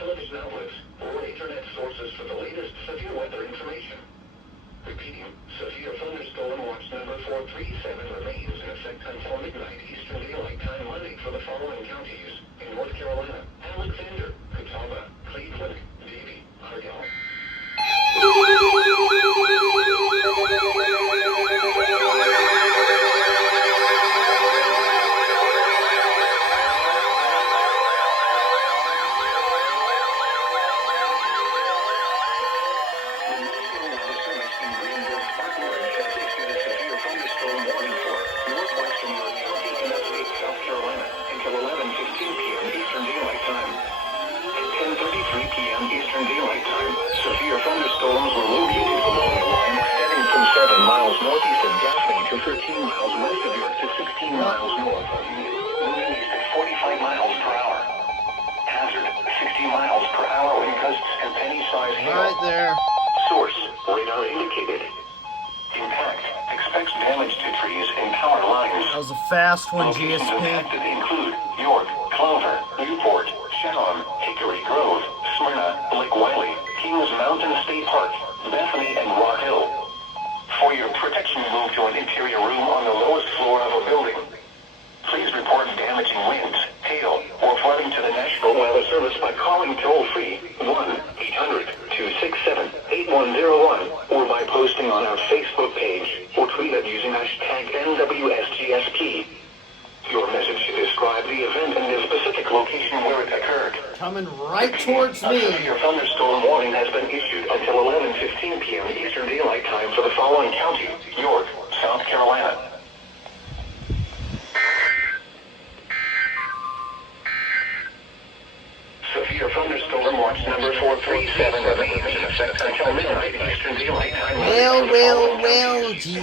television outlets, or internet sources for the latest severe weather information. Repeating, severe thunderstorm watch number 437 remains in effect until midnight Eastern Daylight Time Monday for the following counties in North Carolina: Alexander, Catawba, Cleveland, Davie, Argyle. Severe thunderstorms were located along a line extending from 7 miles northeast of Gaffney to 13 miles west of York to 16 miles north of Union, moving east at 45 miles per hour. Hazard, 60 miles per hour wind gusts and penny-sized hail. Right there. Source, radar indicated. Impact, expects damage to trees and power lines. That was a fast one, Locations GSP. affected include York, Clover, Newport, Shallon, Hickory Grove, Smyrna, Lake Wiley, Kings Mountain State Park, Bethany, and Rock Hill. For your protection, move to an interior room on the lowest floor of a building. Please report damaging winds, hail, or flooding to the National Weather Service by calling toll-free 1-800-267-8101 or by posting on our Facebook page or tweet it using hashtag NWSGSP. Your message should describe the event and the specific location where it occurred. Coming right towards me. A severe thunderstorm warning has been issued until 11:15 p.m. Eastern Daylight Time for the following county: York, South Carolina. Severe thunderstorm watch number 437 remains in effect until midnight Eastern Daylight Time. Well, GSP.